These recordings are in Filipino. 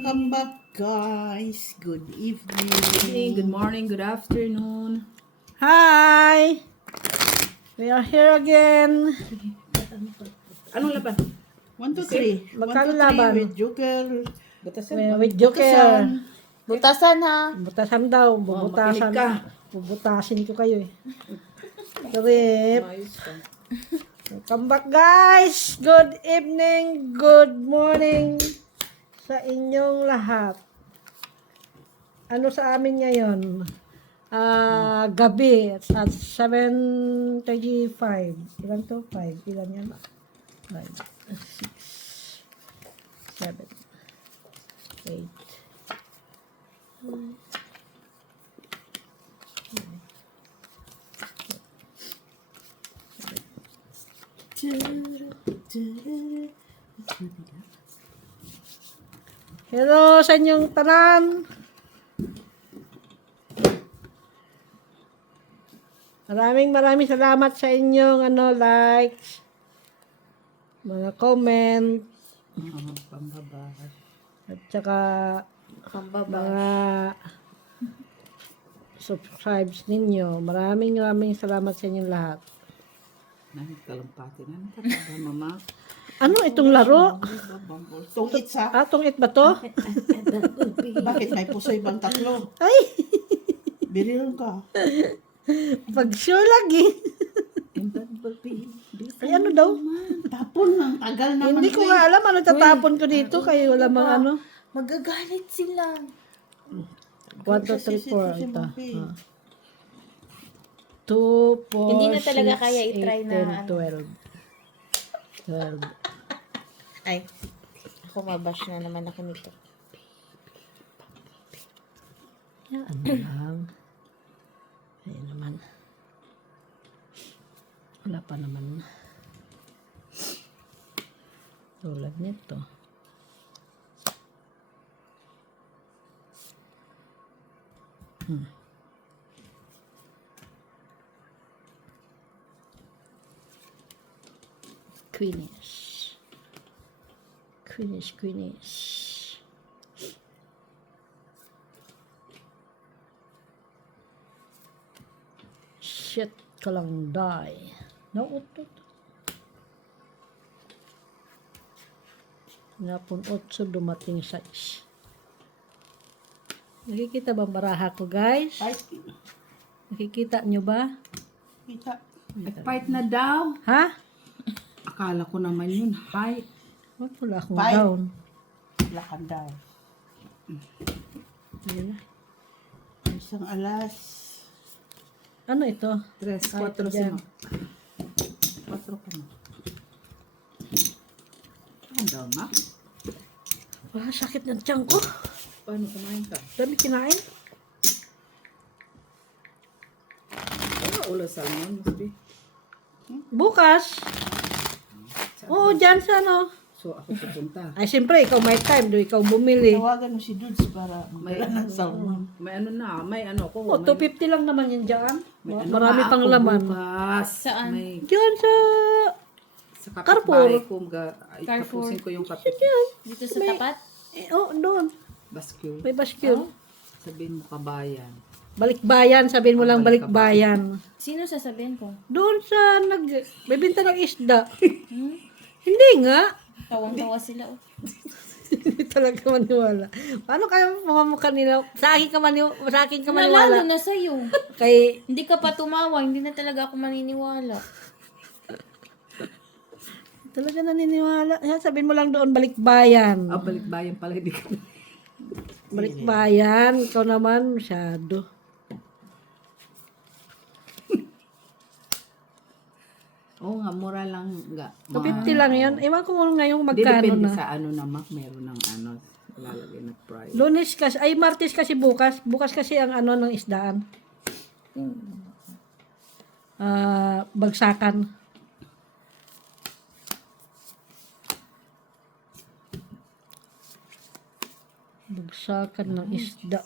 Welcome back, guys. Good evening. Good morning, good afternoon. Hi! We are here again. Anong laban? 1, 2, 3. 1, 2, 3 Magkano laban? with Joker. With Joker. Butasan ha. Butasan daw. Bubutasan. makinig ka. Bubutasin ko kayo eh. Trip. Ayos ka. Welcome back, guys. Good evening. Good morning sa inyong lahat. Ano sa amin ngayon? Gabi at 7:35. Ilan to? 5. Ilan yan? 5, 6, 7, 8. Hello sa inyong tanan. Maraming salamat sa inyong likes, mga comment, Pambaba. at saka mga subscribes ninyo. Maraming salamat sa inyong lahat. Nagkalampati na. Nakakaba, mama. Ano itong laro? Tungit sa. Tungit ba to? Bakit may puso ibang tatlo? Ay! Biril ka. Pag sure lagi. Ay, ano daw? Tapon ng tagal naman. Hindi ko nga alam ano tatapon ko dito. Kayo wala mang ano. Magagalit sila. 1, 2, 3, 4. Ito. 2, 4, Hindi na talaga 6, kaya i-try 8, na 10, 12. 12. Ay, ako mabash na naman ako nito. Yan lang. Ayun naman. Wala pa naman. Tulad nito. Queenish. Shit ka lang, die. Nautot. Napun 8 dumating sa 6. Nakikita ba ang baraha ko, guys? Ay, Nakikita nyo ba? kita. Fight na daw. Ha? Akala ko naman yun. Hi. Wala akong Bye. down. Lakad daw. Ayun na. Isang alas. Ano ito? 3, Ay, 4, dyan. 5. 4 ka na. Ang daw na. Sakit ng tiyan ko. Paano kumain ka? Dami kinain. Wala ulo salmon. Must Bukas. Oo, dyan sa ano. So ako pupunta. Ay, siyempre, ikaw may time. Do ikaw bumili. Tawagan mo si Dudes para May magdala ng salmon. May ano na. May ano ko. Oh, 250 lang naman yan dyan. May ano Marami na pang ako laman. bukas. Saan? May Dyan sa... sa Carrefour. kapitbahay ko. Carrefour. Tapusin ko yung kapitbahay. Dito sa tapat? doon. Bascule. May bascule. Sabihin mo kabayan. Balikbayan. Sabihin mo lang balikbayan. Sino sasabihin ko? Doon sa bebenta ng isda. Hindi nga. Tawang-tawa sila. Oh. Hindi talaga maniwala. Paano kayo mamamukha nila? Sa akin ka Lalo maniwala. na sa'yo. Kay, Hindi ka pa tumawa, hindi na talaga ako maniniwala. talaga naniniwala. Sabihin mo lang doon, balikbayan. Balikbayan pala. Hindi ka Balikbayan. Ikaw naman, masyado. Oo nga, mura lang nga. 250 lang yan. Ewan ko ngayong Hindi magkano depende na. sa ano na Mac, meron ng ano, lalagay na price. Lunes kasi, ay Martes kasi bukas. Bukas kasi ang ano ng isdaan. Bagsakan. Bagsakan ng isda.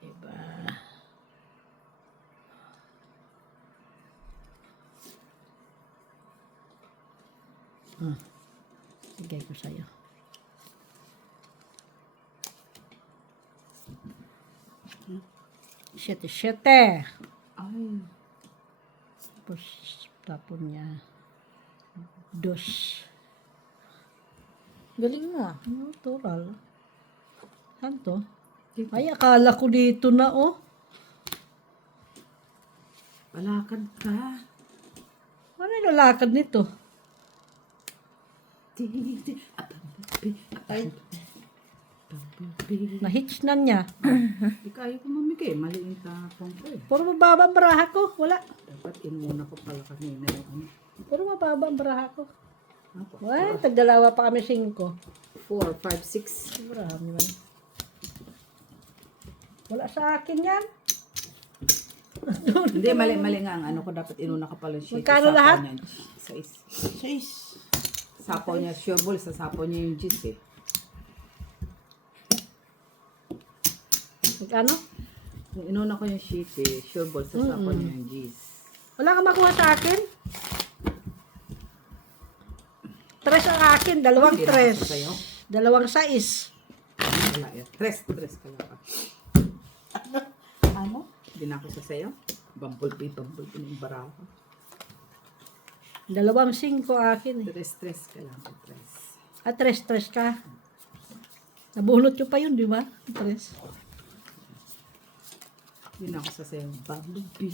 Diba? Sige ko sa'yo. Siyete. Ay, Tapos, tapon niya. Dos. Galing mo ah. Natural. Saan to? Ay, akala ko dito na, oh. palakad ka. Ano yung lalakad nito? Ay, Na-hitch na niya. Di kaya ko mamigay. Mali yung tapong ko eh. Puro mababa ang baraha ko. Wala. Dapat inuna ko pala kanina yung ano. Puro mababa ang baraha ko. Ako. Well, tagdalawa pa kami 5. 4, 5, 6. Marami man. Wala sa akin yan. Hindi, mali nga ang ano ko. Dapat inuna ko pala siya. Magkano lahat? 6. 6. Sapo niya, sure ball. Sa sapo niya yung juice eh. Magkano? Yung inuna ko yung sheet eh. Sure ball. Sa sapo niya yung juice. Wala kang makuha sa akin? 3 ang akin. Dalawang Hindi na ako sa'yo. 3. Dalawang 6. Wala yan. 3 ka lang pa. Ano? Hindi na ako sa sayo. Bumblebee ng baraha. Dalawang 5 akin eh. 3 ka lang. 3. Ah, 3 ka. Nabunot nyo pa yun, di ba? 3. Hindi na ako sa sayo. Bumblebee.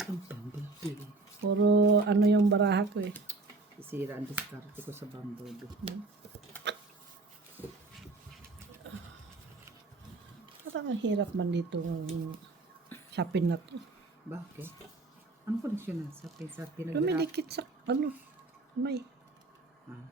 Puro ano yung baraha ko eh. Isira ang diskarte ko sa bumblebee. Parang ang hirap man dito sa pin na to. Bakit? Ano koneksyon na sa pinag-graph? Lumidikit sa ano. May. Ah.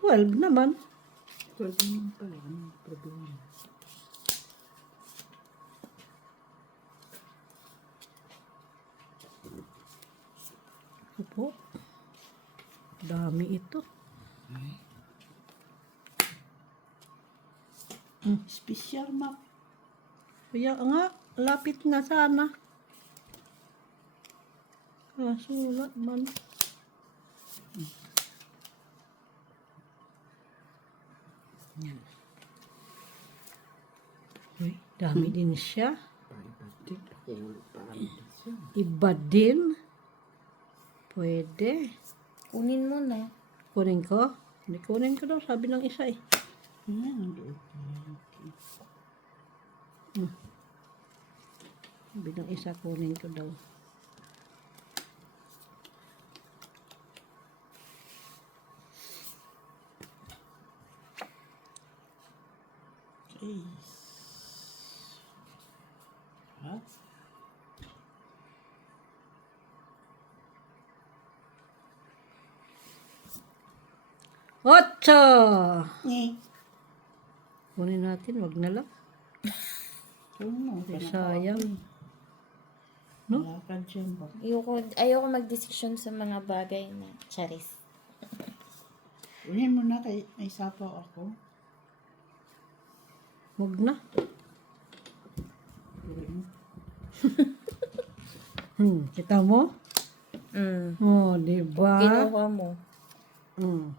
$12 naman. 12 naman pala. Ano problema? Opo. Dami ito. Ay. Special map. Kaya nga, lapit na sana. Kaso wala man. Uy, dami din siya. Paibatik. Ulo parang siya. Iba din. Pwede. Kunin mo na. Kunin ko? Hindi kunin ko daw, sabi ng isa eh. Ang loob. Sabi ng isa, kunin ko daw. Okay. Ha? Ocho! Eh. Kunin natin, wag na lang. Ano? Ay, sayang. No? Wala ka dyan ba? Ayoko mag-decision sa mga bagay na charis. Unin mo na kay may sapaw ako. Wag na. Kita mo? Oh, di ba? Kinuha mo. Hmm.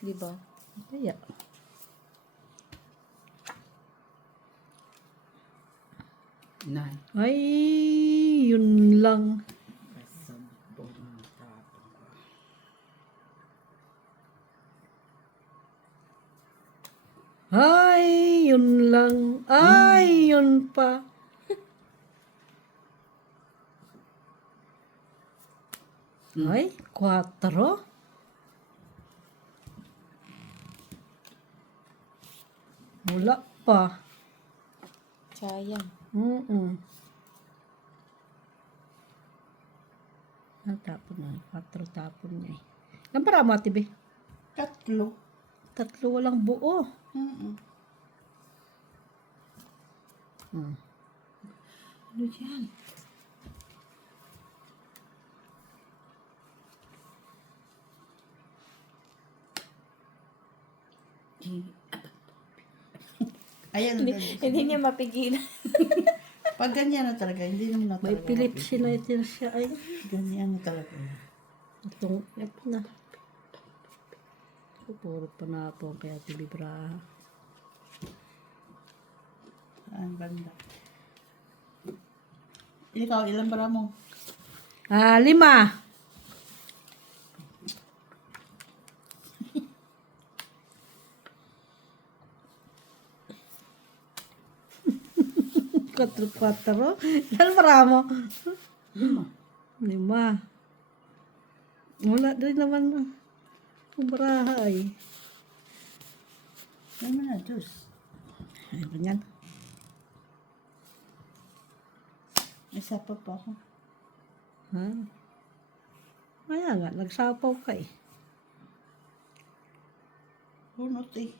Di ba? Kaya. Nine. Ay, yun lang. Sabog ng tapong ko. Ay, yun lang. Ay, yun pa. Ay, 4. Wala pa. Sayang. Tapon na. 4 tapon niya eh. Ilan para mo, Ate Be? 3. 3 walang buo. Ano yan? Ayan. Hindi niya mapigilan. Pag ganyan na talaga, hindi naman na May talaga. pilit sinayin siya. Ay, Ganyan na talaga. itong, ito na. Puro pa na po kaya tibibra. Saan banda? Ikaw, ilan bara mo? 5. Quatro. Ilan para mo? 5. Wala din naman ang barahay. Ano na, Diyos? Ay, ganyan. May sapa pa ako. Ha? Kaya nga, nagsapaw ka eh. Bunot eh.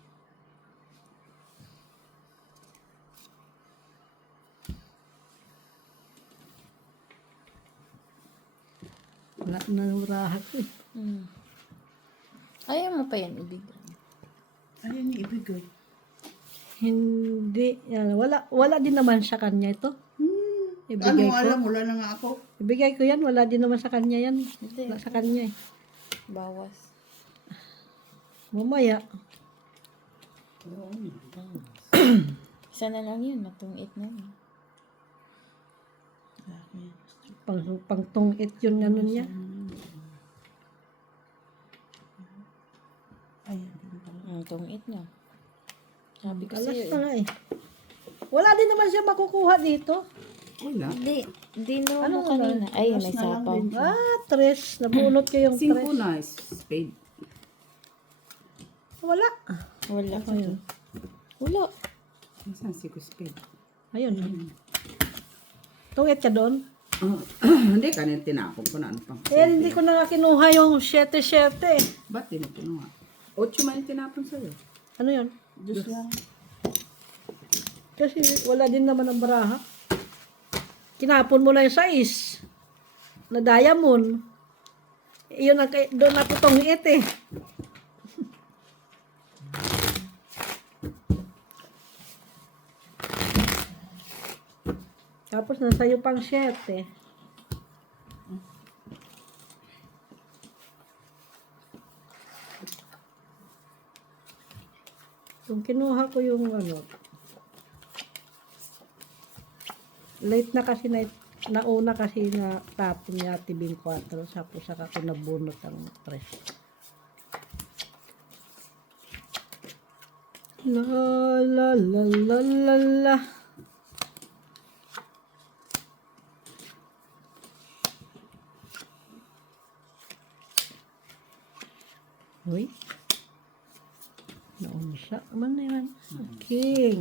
Wala na ang barahay ko eh. Ayaw mo pa yan ibigay. Ayun, ibigay. Hindi. Yan, wala din naman sa kanya ito. Ibigay Ano ko. alam, wala na nga ako. Ibigay ko yan. Wala din naman sa kanya yan. Hindi. Wala sa kanya eh. Bawas. Mamaya. Isa na lang yun. Matungit na yun. Pang tungit yun ano niya. Ayun. Tungit na. Sabi ko Alas sa'yo na nga eh. Wala din naman siya makukuha dito. Wala. Hindi no Ano mo kanina. Ay, Mas may na lang sapaw. din. Tres. Nabunot ko yung 5 tres. na spade. Wala. Wala. Ayun. Wala. Saan 5 spade? Ayun. Tungit ka doon. Hindi, kanina tinapon ko na ano pang. Eh, hindi ko na nga kinuha yung 7-7 eh. Ba't di mo kinuha? 8 man yung tinapon sa'yo. Ano yun? Diyos lang. Kasi wala din naman ang baraha. Kinapon mo na yung 6 na diamond. Iyon ang doon ako tungit eh. Tapos nasa iyo pang 7. Kung kinuha ko yung ano, late na kasi nauna kasi na tapon niya tibing 4 tapos saka ko nabunot ang 3. La la la la la la. Uy. Naunsa. Man na yan. King.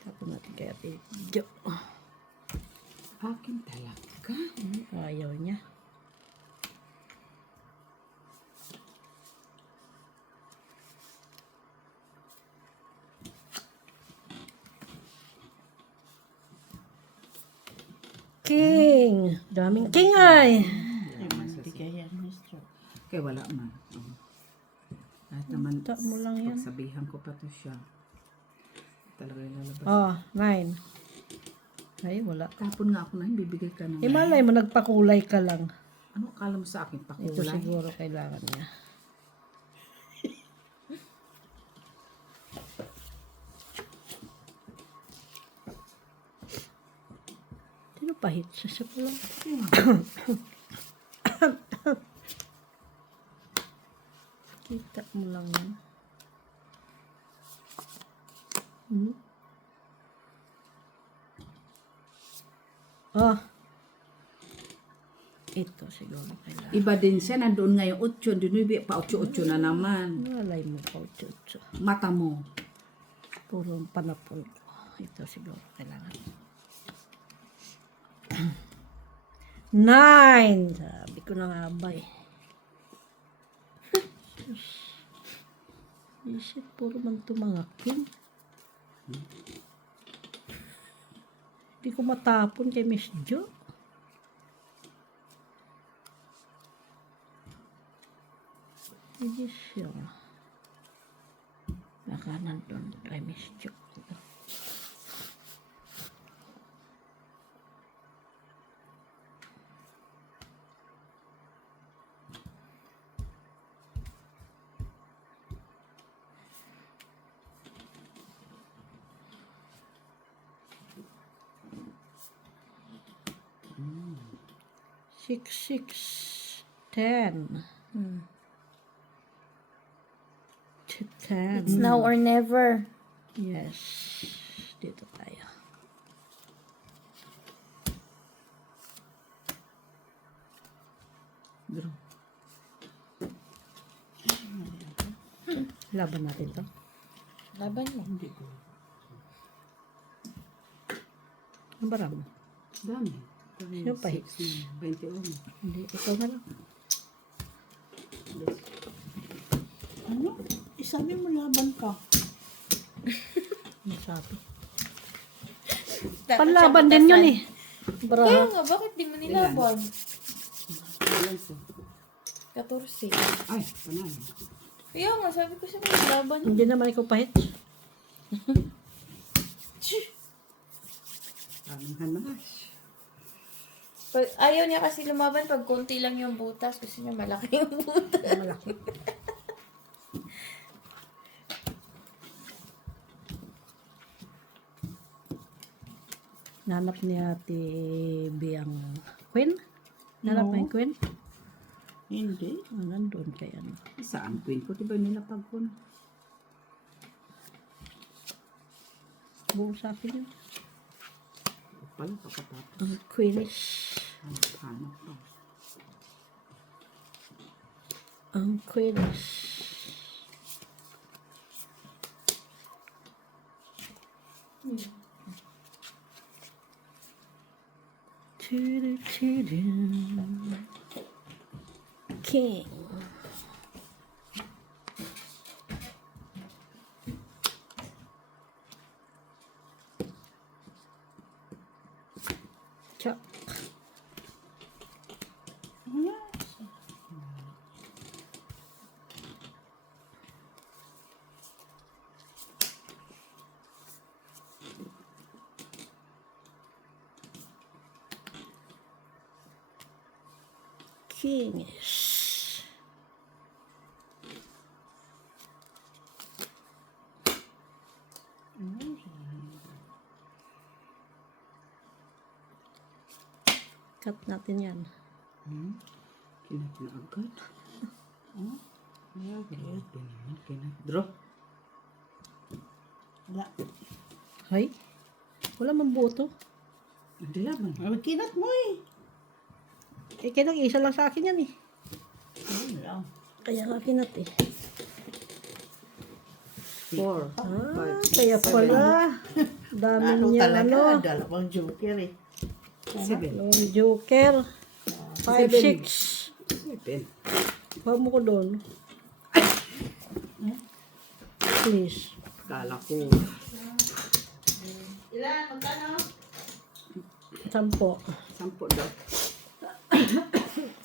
Tapos natin kaya video. Akin talaga. Ayaw niya. King. Daming king ay. Bigayan, Mr. Kaya wala man. Kahit naman, Ta mo lang yan. pagsabihan ko pa to siya. Talaga ilalabas. Oh, 9. Ay, wala. Tapon nga ako na, bibigay ka Eh, naman. malay mo, nagpakulay ka lang. Ano akala mo sa akin? Ito Pakulay? siguro kailangan niya. Sino pahit siya pala? Kita mo lang yan. Hmm? Oh. Ito siguro kailangan. Iba din siya, nandoon ngayon 8, dinubi pa 8 na naman. Walay mo pa utso. Mata mo. Puro panapon ko. Ito siguro kailangan. 9! Sabi ko na nga ba eh. Isip, puro man ito mga king. Hindi ko matapon kay Miss Jo. Hindi siya. Baka nandun kay Miss Jo. Six, 10. To 10. It's now or never. Yes. Dito tayo. Draw. Laban natin to. Laban mo. Hindi ko. Ang barang mo. Dami. Sino pa hit? 21. Hindi, ikaw na lang. Ano? Isabi mo laban ka. Masabi. Dapat Panlaban siya din yun butasan. eh. Kaya Baraha. nga, bakit di mo nilaban? Ilan to? 14. Ay, panalo. Kaya nga, sabi ko siya nilaban. Hindi naman ikaw pahit. Aming hanas. Pag, ayaw niya kasi lumaban pag konti lang yung butas. Gusto niya malaki yung butas. Malaki. Nanap ni Ate Biyang Queen? Nanap mo yung Queen? Hindi. Oh, nandun kaya ano. Saan queen ko? Diba nilapag ko na? Buo sa akin yun. Pala, pakatapos. Ang Queenish. Hanap pa. Ang Queenish. Tudu. King. Chuck. Kingish. Cut natin yan. Kinat na agad. Grabe naman. Kinat. Draw. Wala. Hay? Wala man boto. Hindi laban. Ay, kinat mo eh. Eh, kaya isa lang sa akin yan eh. Ayun lang. Kaya nga kinat eh. 4. Ah, kaya pala. Dami Ano niya talaga? ano. Dalawang joker eh. 7. Yung Joker. 5-6. 7. Huwag mo ko doon. Please. Kala ko. Ilan? Magkano? 10. 10 daw.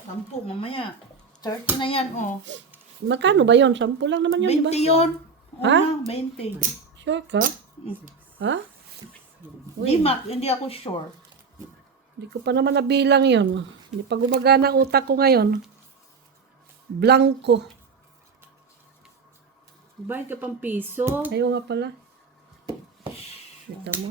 10 mamaya. 30 na yan oh. Magkano ba yun? 10 lang naman yun, di 20 ba? yun. Ha? 20. Sure ka? Ha? Hindi, Mac. Hindi ako sure. Hindi ko pa naman nabilang yun. Hindi pa gumagana ang utak ko ngayon. Blanco. Bayad ka pang piso. Ayaw nga pala. Kita mo.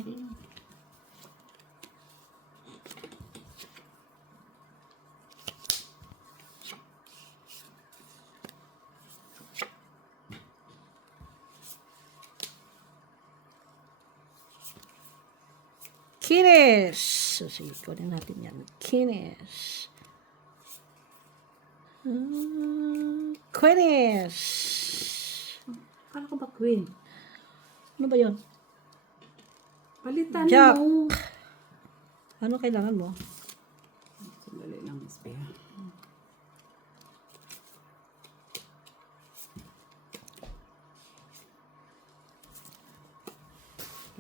Kines. So, sige, kunin natin yan. Kines. Quenis. Kala ko ba queen? Ano ba yun? Palitan Jack. mo. Ano kailangan mo? Sandali lang, Miss Bea.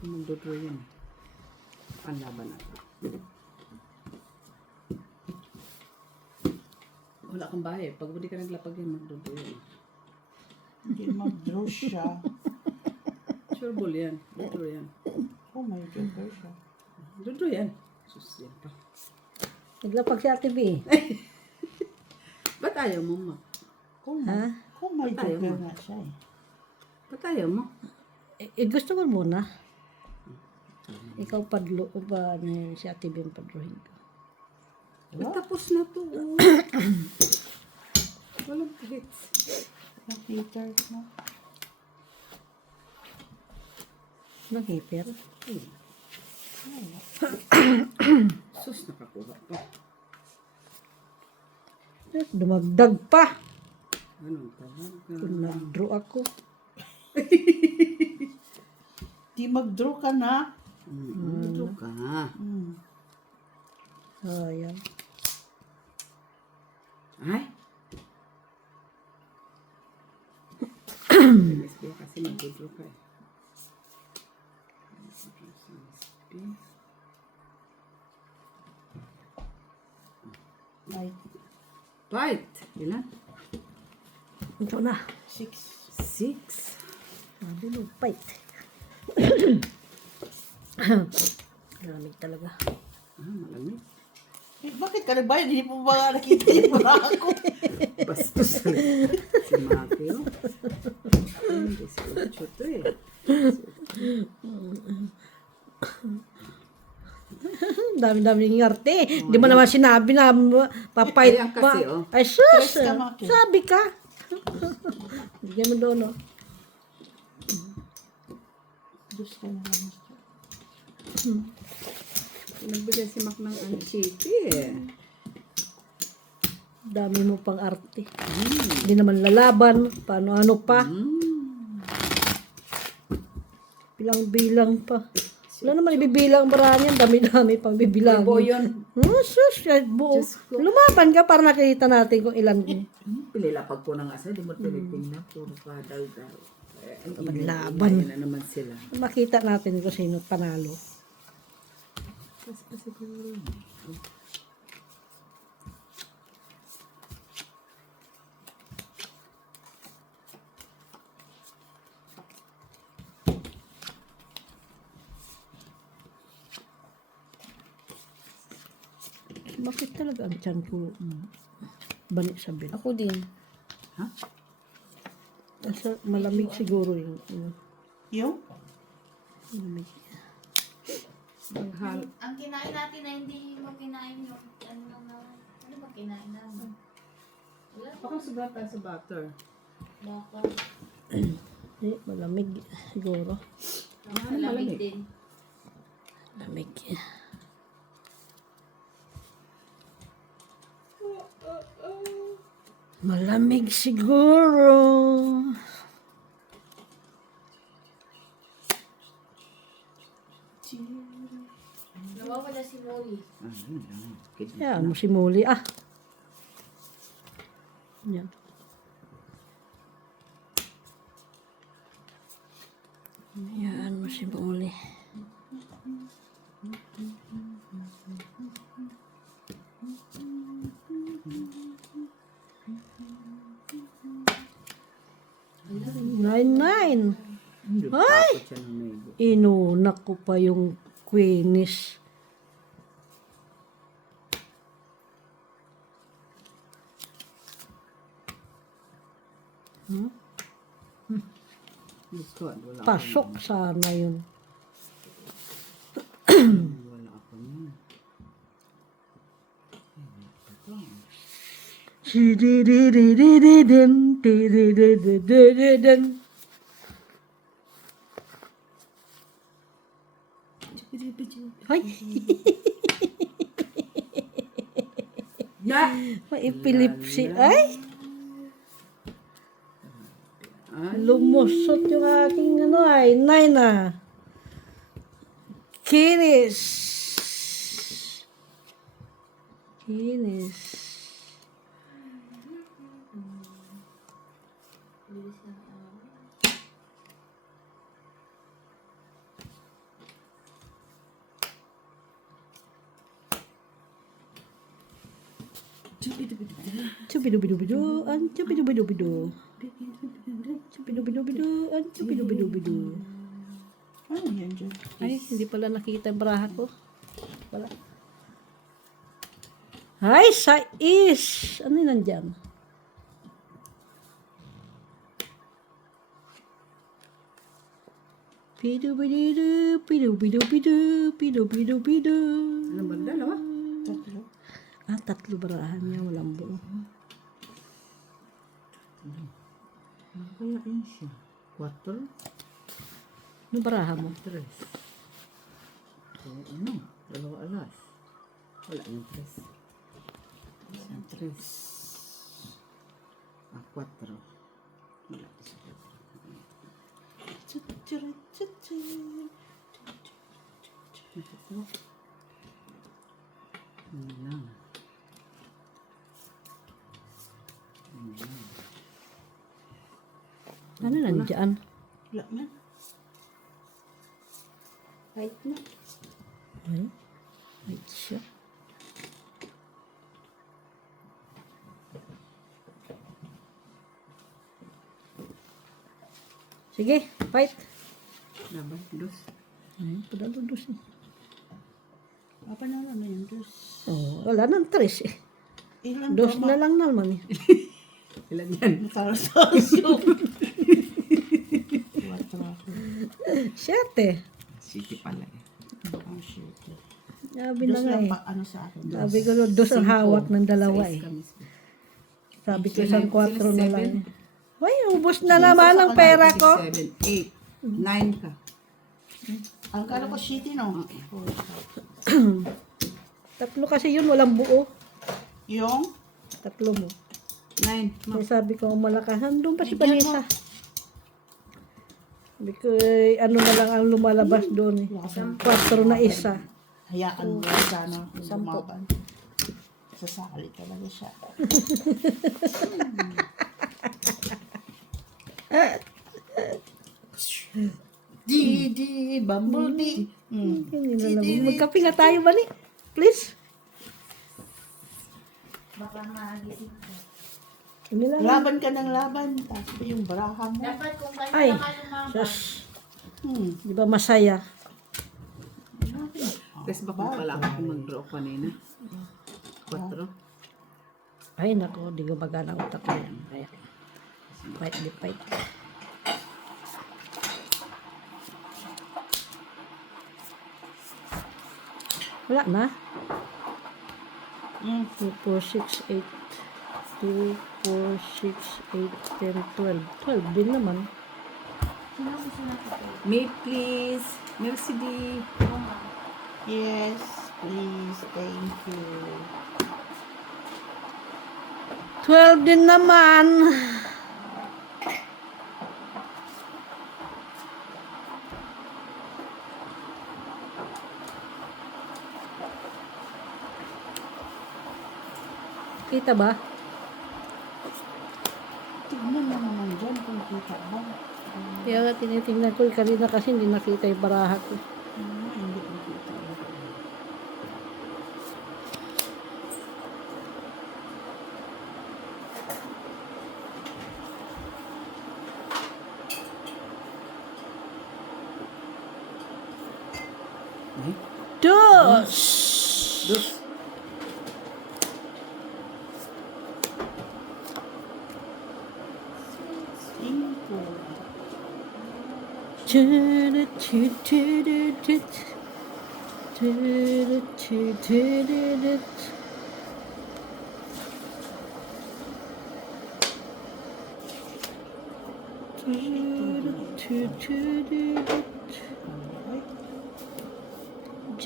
Magdodraw yun. Panlaban natin. Wala kang bahay. Pag hindi ka naglapag yan, magdudo yan. Hindi mag-draw siya. Sure ball yan. Dudo yan. Oh my God, draw siya. Dudo yan. Sus, yan pa. Naglapag si Ate B. Ba't ayaw mo, ma? Ha? Kung may Tayo joker mo. nga siya eh. Ba't ayaw mo? Gusto mo muna. Ikaw padlo ba si Ate B ang padlohin ko? Ba't tapos na to? Walang hits. Yung haters mo. Nag-hiper? Sus, nakakuha pa. Dumagdag pa. Anong talaga? Kung nag-draw ako. Di mag-draw ka na. Dudo ka. Ayan. Ay? MSB kasi mag-draw ka eh. Ay, Fight! Ilan? Ito na. 6. 6. Sabi mo, fight. Malamig talaga. Malamig. Eh, bakit ka nagbayad? Hindi mo ba nakita yung wala ako? Bastos si Matthew. Hindi si Ucho to eh. Dami-dami ng arte. Di mo naman sinabi na papayt Ayan pa. kasi, oh. Ay, sus! Tres ka, Maki. Sabi ka. Bigyan mo doon, oh. Diyos ka na lang. Nagbigay si Mac ng anchiti eh. Dami mo pang arte. Hindi naman lalaban. Paano-ano pa. Bilang-bilang pa. Wala naman ibibilang marami. Ang dami-dami pang bibilang. Boy yun. Sus! Kahit buo. Diyos ko. Lumaban ka para nakita natin kung ilan. Pililapag ko ng asa, di mo tinitingnan. Puro kadal-dal. Laban. Na naman sila. Makita natin kung sino panalo. Pas pa siguro. Bakit talaga ang tiyan ko bani sa bil? Ako din. Ha? Malamig siguro yung Yung? malamig. Maghal. Ang kinain natin na hindi mo kinain yung ano ba kinain namin? Wala pa. Baka sobra tayo sa butter. Baka. Malamig siguro. Malamig din. Malamig. Malamig siguro. Nawawala si Molly. Yun lang. Yan mo si Muli. Yan. Yan mo si Muli. Nine. Hindi pa Ay! ako siya ng maybe. Inunak ko pa yung Queenies. Ito, wala ako. Pasok sana yun. Wala ako niyan. Sididididididin, tididididididin. Ay, Ya! maipilipsi. Ay, Ay, lumusot yung aking ay, nine. Kinis. Kinis. Chubidubidubidu, ang chubidubidubidu. Chubidubidubidu, ang chubidubidubidu. Ano yan dyan? Ay, hindi pala nakita yung baraha ko. Wala. Ay, sa is. Ano yun nandyan? Pidu-bidu, pidu-bidu-bidu, pidu-bidu-bidu. Ano ba? Dalawa? Tatlo. Ah, tatlo barahan niya, walang buo. Ano kaya yun siya? 4? Ano baraha mo? 3. So, ano? 2 alas. Wala yung 3. Isang 3. 4. Wala sa 4. Ito. Ano lang. Ano nandyan? Wala man. Kahit na. Ay, wait siya. Sige, fight. Laban, 2. Ay, padalo dos eh. Apa na ano yan? Dos. Oh, wala nang tres eh. Ilan Dos ba? na lang naman eh. Ilan yan? Natarsaso. Quatro ako. Siyete. City pala eh. Oh, shit. Sabi na Dos nga lang eh. pa ano sa akin. Sabi ko, dos ang hawak ng dalawa eh. Kami. Sabi ko, isang 4 na Sila lang. 7. Ay, ubos na naman ang pera ko. 7, 8, 9 ka. Ang kala ko shitty, no? Tatlo kasi yun, walang buo. Yung? Tatlo mo. 9. Kaya sabi ko, malakas. Doon pa si Bigyan Vanessa. Sabi ko, eh, ano na lang ang lumalabas doon eh. 4 na isa. Hayaan mo sana kung lumaban. Sasali talaga siya. Di, bumblebee. Hindi na lang. Magkape nga tayo ba ni? Please. Baka magising ko. Kami lang. Laban ka ng laban. Tapos pa yung baraha mo. Dapat kung kayo Ay, na kayo mga sus. Hmm. Di ba masaya? Tapos baka pala ako mag-draw kanina. 4. Ay, nako, di ko magana ang utak ko yan. Kaya, fight di fight. Wala na. Hmm. 2, 4, 6, 8. 2, 4, 6, 8, 10, 12. 12 din naman. Sino gusto na ko? May please. Merci di. Oo nga. Yes, please. Thank you. 12 din naman. Kita ba? Tignan mo naman dyan kung kita ba. Kaya nga tinitingnan ko kanina kasi hindi nakita yung baraha ko. Hindi ko kita. Ay, Dos! 2. Cinco.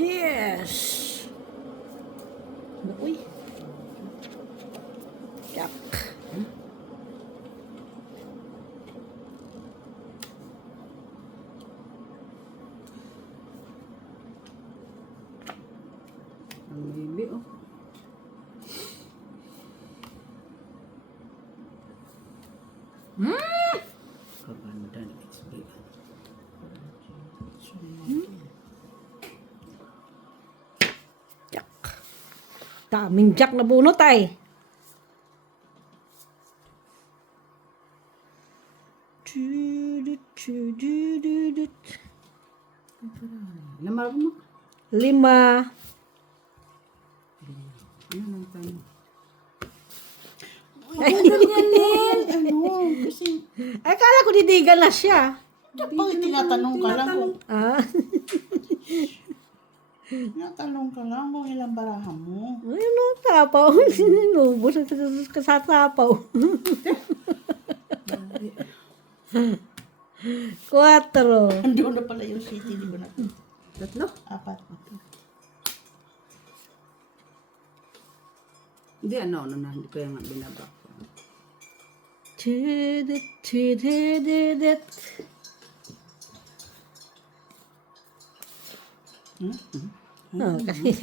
Yes! Uy! Yak! Ang bibi oh. Kaganda ng XB. Yak! Daming jack na bunot ay! Lamar mo. 5. Ano lang tayo? Ano? Kasi, Ay, kala ko didigan na siya. pag tinatanong ka lang kung, Ah, tinatanong ka lang kung ilang barahan mo. ayun o, tapaw. Sinubos ang sa tapaw. 4. Hindi ko na pala yung city, di ba na? 3. 4. Hindi, ano na, hindi ko yung binaba. Kasi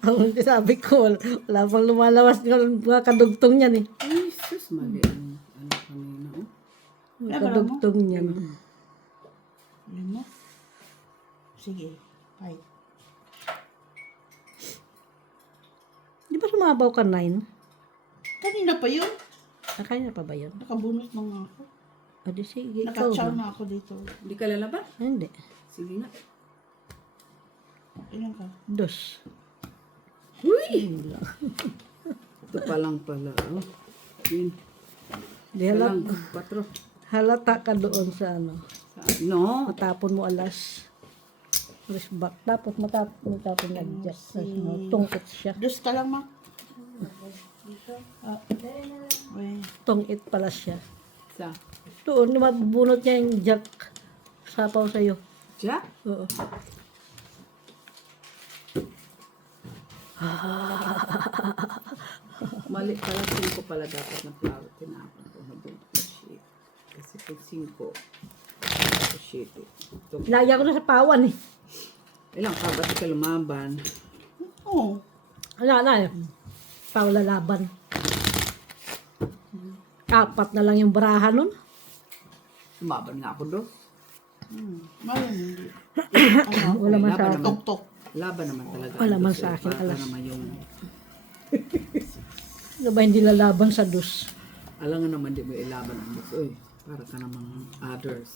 ang sabi ko, wala pang lumalabas ng mga kadugtong niyan eh. Ay, sus, mali. Ano kanina, oh. Mga kadugtong niyan. Alam mo? Sige, 5. Di ba sumabaw ka 9? Kanina pa yun. Kaya pa ba yun? Nakabunot na nga ako. O di sige, ikaw Nakachow na. na ako dito. Hindi ka lalaba? Hindi. Sige nga. Ilan ka? 2. Ito pa lang pala, oh. Yun. Di Ito halata, lang, 4. halata ka doon sa ano. No. Matapon mo alas. Alas back. Tapos matapon adjust. Tungkit siya. Dos ka lang, ma. Uy. Tungit pala siya. Sa. Doon, mabunot niya yung jack. Sapaw sa'yo. Jack? Oo. Mali pala, 5 pala dapat na flower. Tinapon ko na doon. Shit. Kasi pag 5, shit. Ito. Laya ko na sa pawan eh. Ilang ka, ba't ka lumaban? Oo. Wala na eh. Pao lalaban. 4 na lang yung barahan nun. Lumaban nga ako doon. Malam hindi. Wala man laban sa naman. Tok-tok. Laban naman talaga. Wala man Kasi sa akin, para alas. naman yung, Ano ba hindi lalaban sa dus? alangan naman di mo ilaban ang book. Uy, para ka namang others.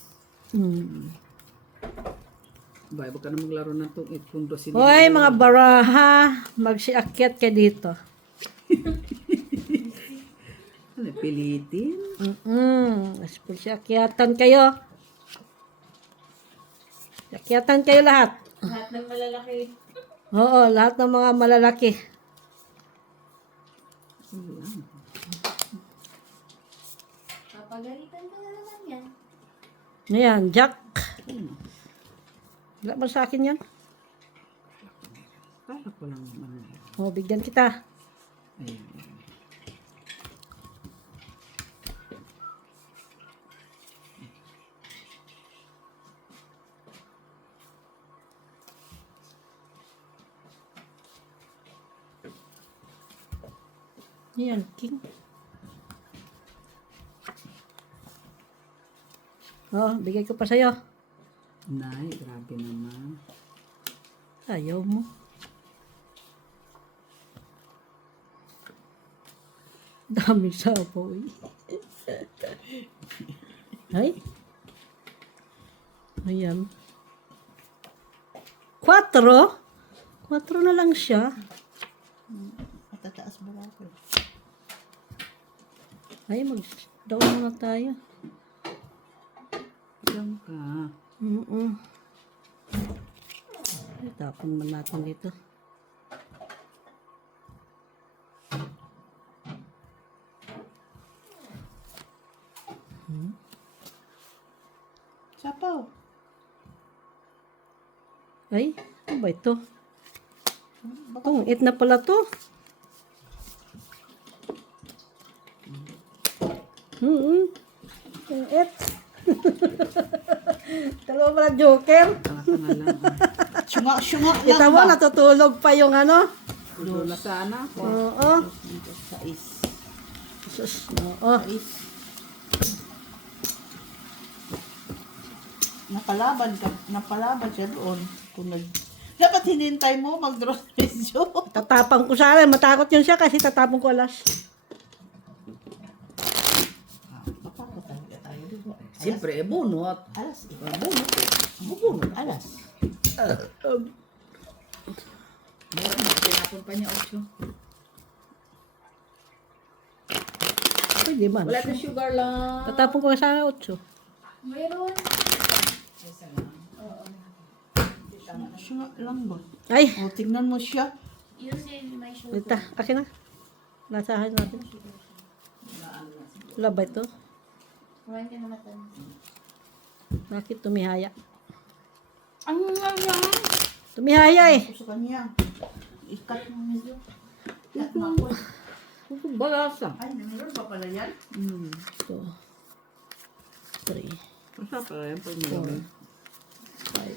Ba, huwag ka na maglaro ng tungit kung doon sila. Hoy mga baraha, magsiakyat ka dito. Ano, pilitin? Siakyatan kayo. Siakyatan kayo lahat. Lahat ng malalaki. Oo, lahat ng mga malalaki. Papagalitan ka na naman yan. Ayan, Jack. Wala ba sa akin yan? Kala ko lang naman. O, bigyan kita. Ayan. Ayan, king. Oh, bigay ko pa sa'yo. Nay, grabe naman. Ayaw mo. Dami sabaw eh. Ay. Ayan. 4? 4 na lang siya. Matataas ba ako? Ay, mag-down muna tayo. Diyan ka. Ay, tapon man natin dito. Sapaw. Ay, ano ba ito? Tungit na pala to. Tungit. Dalawa pala joker. Tanga-tanga lang. Syunga lang Kita mo, ba? natutulog pa yung ano. Tulo na sana. Oo. Sais. Sus, oo. Sais. Napalaban siya doon. Kung dapat hinintay mo mag-draw medyo. Tatapang ko sana. Matakot yun siya kasi tatapang ko alas. Baka talaga tayo dito. Siyempre, bunot. Alas. Bunot. Bubunot. Alas. Tinapon pa niya 8. Pwede man. Wala na sugar lang. Tatapon ko sa 8. Meron. Isa lang. Siya lang ba? Ay, O, tignan mo siya. Yun din may sugar. ito. Akin na. Nasahan natin. Wala ba ito? Kumain ka na matan. Bakit tumihaya? Ano nga yan? Tumihaya eh. Gusto sa kanya. Ikat mo medyo. Balasa. Ay, meron pa pala yan? 2, 3, Masarap pala yan pag 4, marami. 5,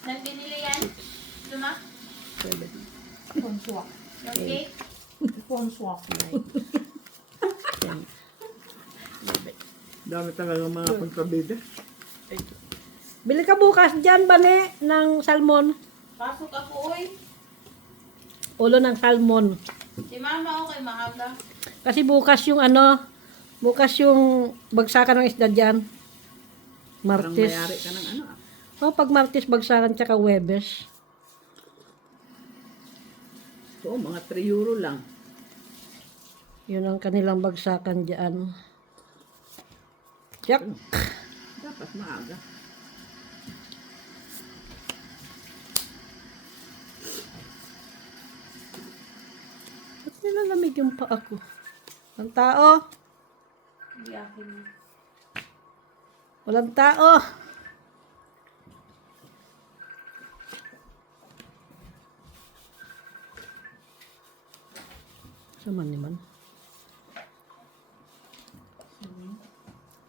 Saan binili yan? Luma? 7, Conswak. Yung cake? Conswak. 10, Dami talaga mga kontrabida. Bili ka bukas dyan, Bane, ng salmon. Pasok ako, oy. Ulo ng salmon. Si mama okay, maaga. Kasi bukas yung bukas yung bagsakan ng isda dyan. Parang Martes. mayari ka ng ano. Pag Martes bagsakan tsaka Webes. So, mga 3 euro lang. Yun ang kanilang bagsakan dyan. Yak! Dapat maaga. Ba't nilalamig yung paa ko? Walang tao! Hindi akin. Walang tao! Sama naman.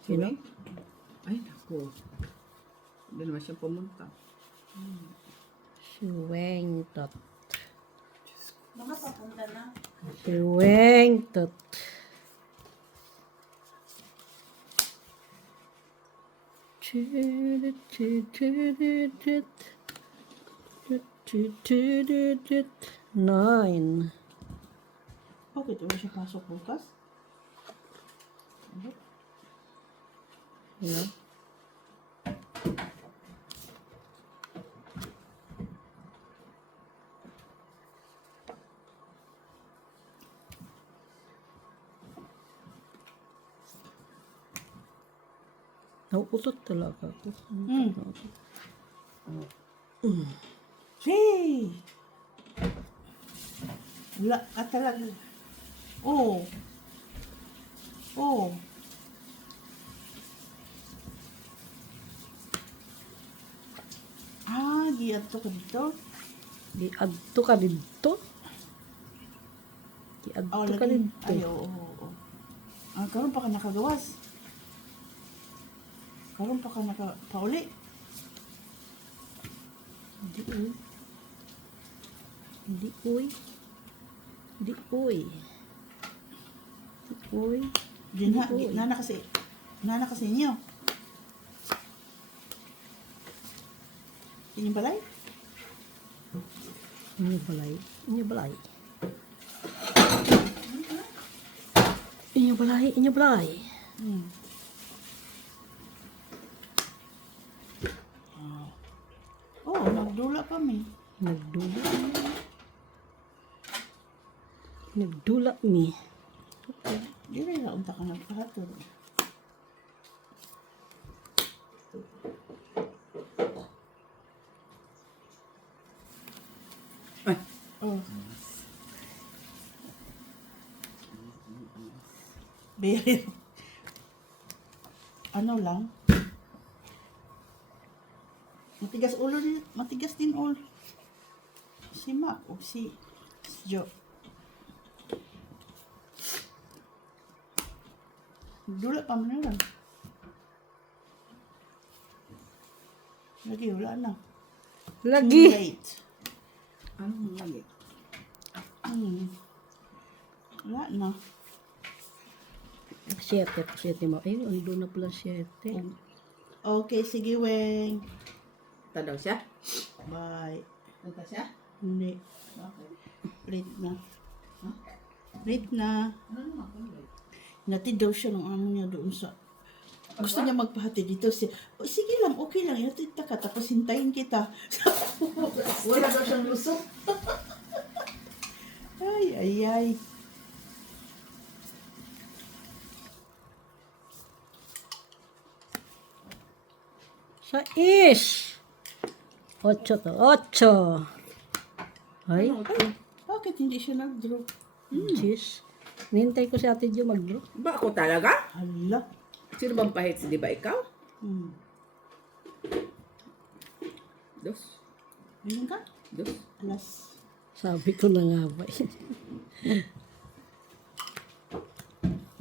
Sino? Ay, naku. Hindi naman siya pumunta. Si Weng Tot. Baka papunta na. Si Weng Tot. Nine. Bakit wala siya pasok bukas? Ano? Nauutot talaga ako. Hey! Wala ka talaga. Oh. Oh. Ah, giadto ka dito? Giadto ka dito? Oh, Giadto ka lagi. dito. Ay, oo, oo. Ah, karon pa ka nakagawas. Karon pa ka pauli. Hindi uy. Hindi uy. Hindi uy. Hindi uy. Dinha, Uy. nana kasi inyo. Inyong balay? Inyo balay. Inyo balay. Inyo balay. Inyo balay. Hmm. Oh, nagdula pa mi. Nagdula. Nagdula mi. Di rin na unta ka nagpahatod. Ay. Oh. Very. Ano lang? Matigas din ulo. Si Mac o si Joe. Dula pa man lang. Lagi, wala na. Too Lagi. late. Anong lagi? Wala na. 7 mo. Ayun, ando na pala 7. Okay, sige, Weng. Ito daw siya? Bye. Ito siya? Hindi. Okay. Late na. Late na. Ano naman kung late? Natid daw siya ng amo niya doon sa Gusto niya magpahati dito. "O, sige lang, okay lang. Ihatid ka, tapos hintayin kita." Wala daw siyang lusok. Ay, ay, ay. Sais. 8 to. 8. Ay, Bakit hindi siya nag-draw? jeez. Nintay ko si Ate Jo mag-draw. Ba ako talaga? Hala. Sino bang pahits? Di ba ikaw? Hmm. Dos. Ayun ka? Dos. Alas. Sabi ko na nga ba.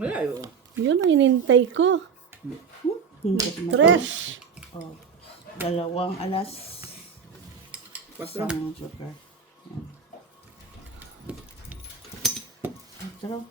Wala yun. Yun ang inintay ko. Hingkat na. 3. Oh. 2 alas. Pasok. Isang joker. Draw.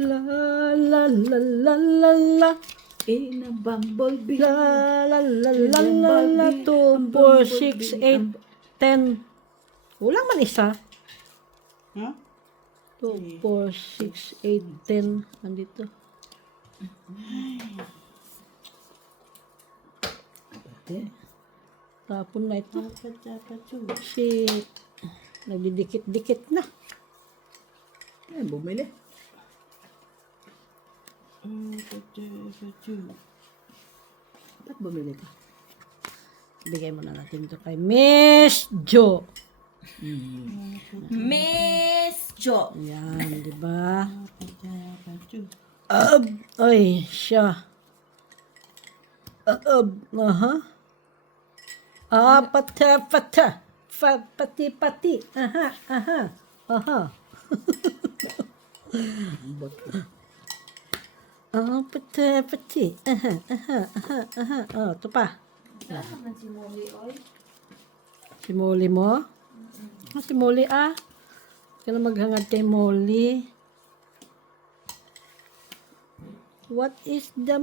La la la la la la. In a bumblebee. La la la la la la. 2, 4, 6, 8, 10. Kulang man isa. Ha? 2, 4, 6, 8, 10. Nandito. Tapon na ito. Dapat. Kasi nagdidikit-dikit na. Ay, bumili. Ba't bumili ka? Bigay mo na natin ito kay Miss Jo. Miss Jo. Yan, di ba? Ay, siya. Aha. Pata. Pati. Aha. Pati. Aha. Oh, ito pa. Saan naman si Molly, oy? Si Molly mo? Si Molly Kaya maghangad kay Molly. What is the...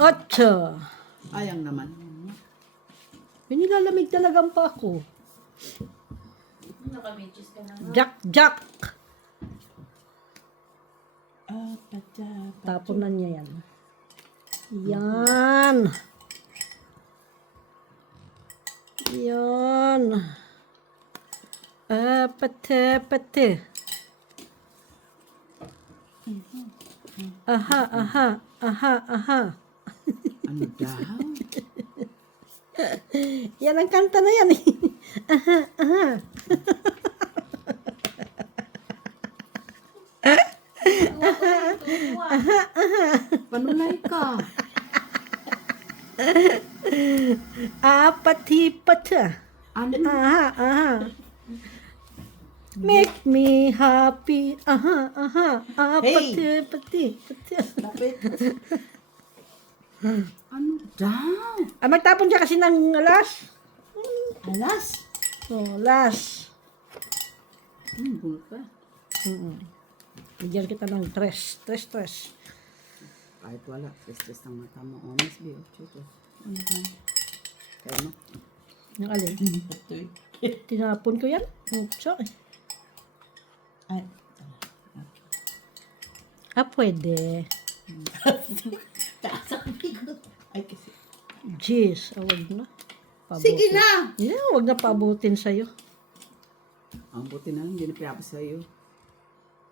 Ocho. Ayang naman. Pinilalamig talagang pa ako. Nakamichis ka na nga. Jack. Tapon na niya yan. Yan. Pate. Aha. Ano daw? Yan ang kanta na yan. Aha. Panulay ka. Pati. Ano? Aha. Make me happy. Aha. Hey! Pati. Lapit. Ano daw? Magtapon siya kasi ng alas. Alas. Last. Bulol ka. Bigyan kita ng tres. Kahit wala. Stress ng mata mo. Oh, Miss B. Chutos. Kaya mo? Yung alin? Patoy. Tinapon ko yan. Sorry. Ay. Pwede. Sabi ko. Ay, kasi. Jeez, wag na. Sige na! Yeah, wag na paabutin sa'yo. Ang buti na lang, hindi na pinapos sa'yo.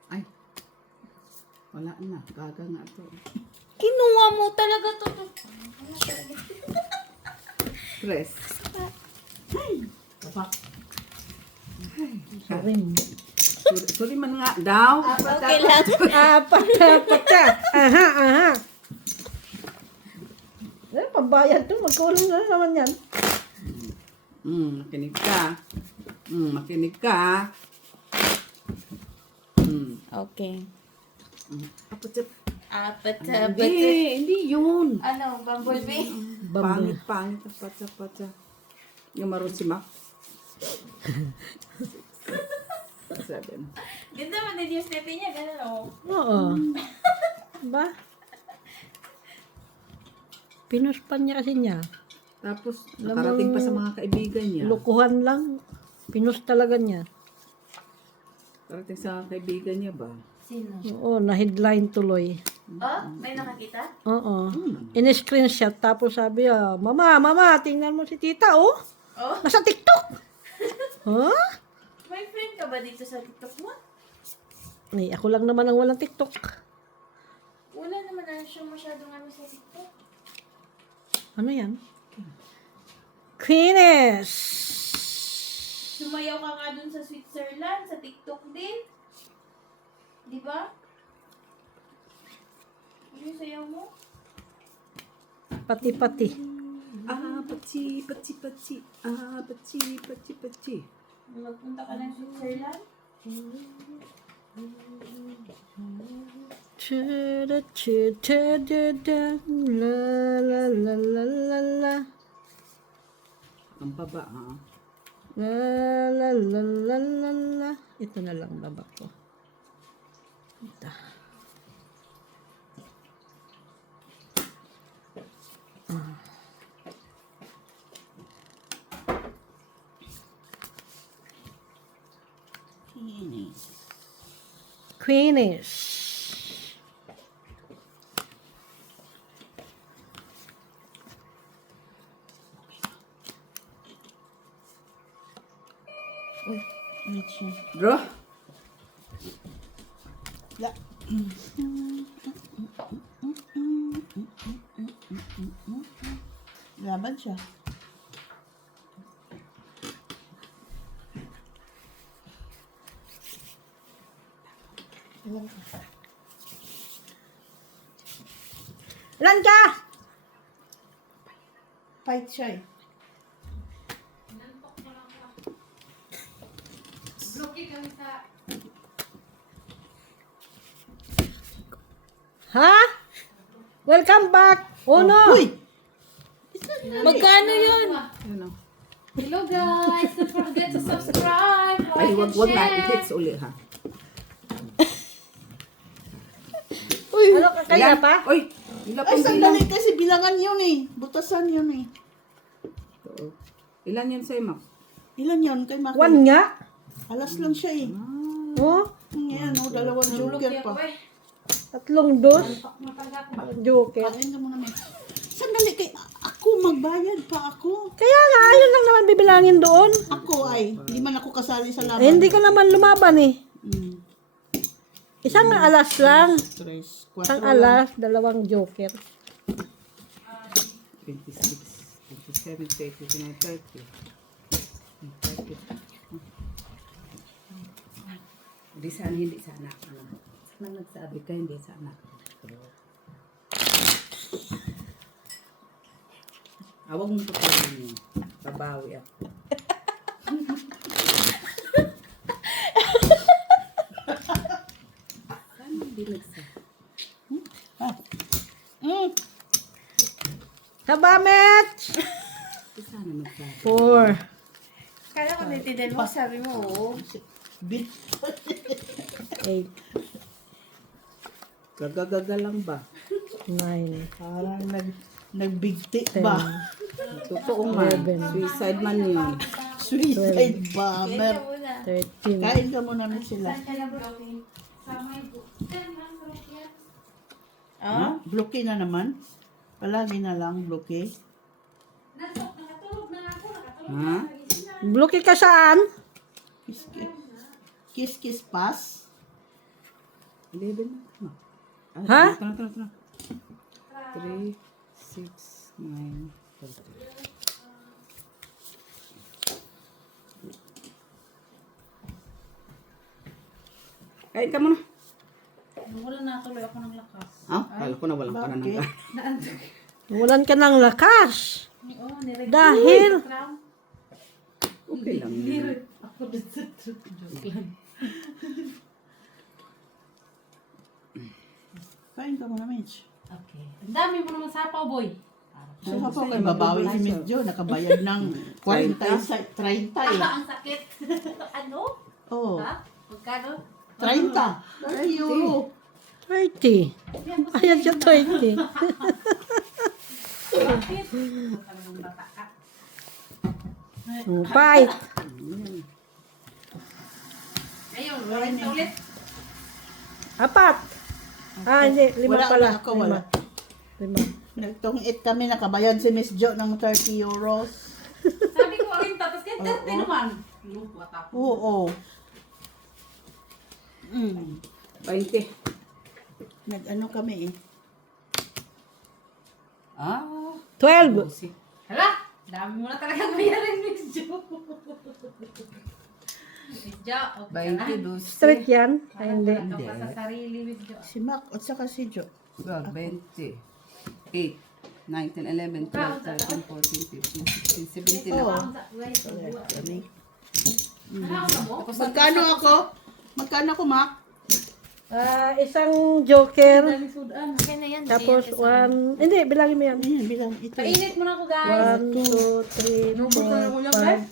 Ay. Wala na. Gaga nga to. Kinuha mo talaga to. Press. Baba. Sorry. Sorry man nga daw. Okay lang. Apat ka. Aha. Eh, pambayad to. Magkulong na naman yan. Makinig ka. Makinig ka. Okay. Apat. Apat Hindi yun. Ano, bumblebee? Pangit. Apat. Yung maroon si Mac. 7. Ganda man din yung step niya, gano'n o. Oo. Ba? Pinuspan niya kasi niya. Tapos, nakarating pa sa mga kaibigan niya. Lukuhan lang. Pinus talaga niya. Nakarating sa mga kaibigan niya ba? Sino? Oo, na-headline tuloy. Oh, may nakakita? Oo. In-screenshot. Tapos sabi, Mama, tingnan mo si tita, oh. Oh? Nasa TikTok. Huh? May friend ka ba dito sa TikTok mo? Ay, ako lang naman ang walang TikTok. Wala naman na siya masyadong ano sa TikTok. Ano yan? Queenies! Sumayaw ka nga dun sa Switzerland, sa TikTok din. Di ba? Ano yung sayaw mo? Pati-pati. Pachi. Magpunta ka ng Switzerland? La. Ang baba, ha? La. Ito na lang baba ko. Ito. Queenies. Mitchell. Bro? La. Laban siya. Ilan ka? Fight siya eh. Ha? Welcome back. Oh no. Uy! Magkano yun? Ano? Hello guys! Don't forget to subscribe, Ay, like, and wag na. share. I-hits uli, ha? Ano kaya pa? Uy! Ilan Ay, pang bilang? sandali kasi bilangan yun eh. Butasan yun eh. Oo. Ilan yun sa'yo, Mac? Ilan yun kay Maki? One nga. Alas lang siya eh. Oh, Ngayon, dalawang joker pa. tatlong dos. Joker. Kain ka muna, May. Sandali kay ako, magbayad pa ako. Kaya nga, ayun lang naman bibilangin doon. Ako ay, hindi man ako kasali sa laban. Eh, hindi ka naman lumaban eh. Mm. Isang alas lang. Tres, Isang 4 alas, dalawang joker. 26, 27, 29, 30. 30. Hindi sana, hindi sana. Sana nagsabi ka, hindi sana. Awag mo pa yun. Babawi ako. Sana hindi nagsabi. Kabamet! Sana nagsabi. 4, Kala ko nitinan mo, sabi mo, oo. Bit. 8, Gagagaga lang ba? 9, Parang nagbigti 10, ba? Totoo nga. Suicide man yun. Suicide ba? Kain Mer ka muna. 13. kain ka muna na sila. Saan ka na broken? Sa may bukan lang, broken. Ha? Bloke na naman? Palagi na lang, bloke. Nakatulog na ako. Ha? Bloke ka saan? Kiss pass. 11 na. Ha? Tara. 3, 6, 9, 30. Kain ka muna. Wala na tuloy ako ng lakas. Kala ko na walang ka na ng Bakit? Walan ka ng lakas. Oo, nirek. Dahil, Okay lang yun. Ako dito. Joke lang. Kain ka muna, Mitch. Okay. Ang dami mo naman sapaw, boy. So, pa kay babawi si Miss Jo, nakabayad ng 40, 30 eh. Ang sakit. Ano? Oo, Ha? Magkano? 30. Euro. 30. Ayan siya 30. Bakit? Talagang bata ka. Fight. Ayun, ulit. Apat. Hindi. 5 Wala pala. ako, wala. 5. Nagtungit kami, nakabayad si Miss Jo ng 30 euros. Sabi ko rin, tapos kaya 30 naman. Lupa ako. Oo. 20. Nag-ano kami eh. 12. Hala! Dami mo na talagang bayarin, Miss Jo. Miss Jo, okay ka na. 20, 12. Straight yan. Ay, hindi. Wala ka pa sa sarili, Miss Jo. Si Mac at saka si Jo. 12, 20, 8, 19, 11, 12, 13, 14, 15, 16, 17 Oo. na. Kami. Ano ka mo? Magkano ako? Magkano ako, Mac? Isang joker. Dami sudan. Okay na yan. Tapos hindi, bilangin mo yan. Ayan, bilang ito. Painit mo na ako, guys. 1, 2, 3, 4, 5,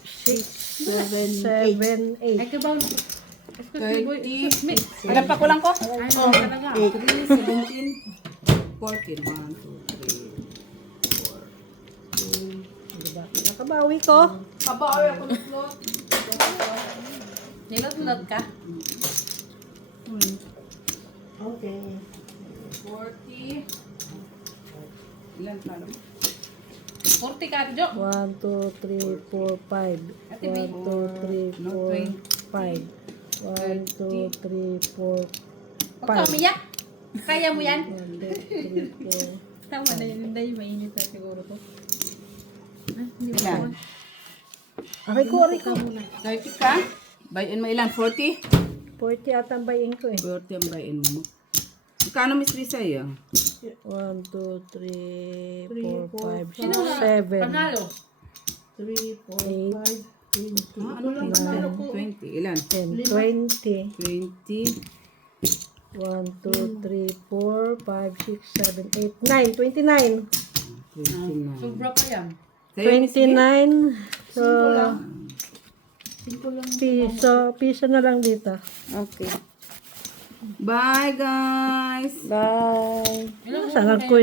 6, 7, 8. Ay, kabaw. Excuse me, boy. 30. Alam pa ko lang ko. Ay, no, talaga. 3, 17, 14. 1, 2, 3, 4. Diba? Nakabawi ko. Kabawi ako ng slot. Nilot-lot ka. Okay. 40. Ilan pa? 40 ka, Jo. 1, 2, 3, 4, 5. 1, 2, 3, 4, 5. 1, 2, 3, 4, Huwag ka umiyak. Kaya mo yan. 1, 2, 3, 4. Tama na yun. Hindi, mainit na siguro to. Ilan? Okay ko, aray ko. 30 ka? Bayin mo ilan? 40? 40 ata ang bayin ko eh. 40 ang bayin mo. Kano Miss Risa yan? 1, 2, 3, 4, 5, Sino 6, na? 7, Panalo. 3, 4, 5, 20. Ano lang panalo ko? 20. Ilan? 10, 20. 20. 1, 2, 3, 4, 5, 6, 7, 8, 9. 29. 29. Sobra pa yan. Sa'yo, Miss Risa? 29. So, piso na lang dito. Okay. Bye guys! Bye. Saan ko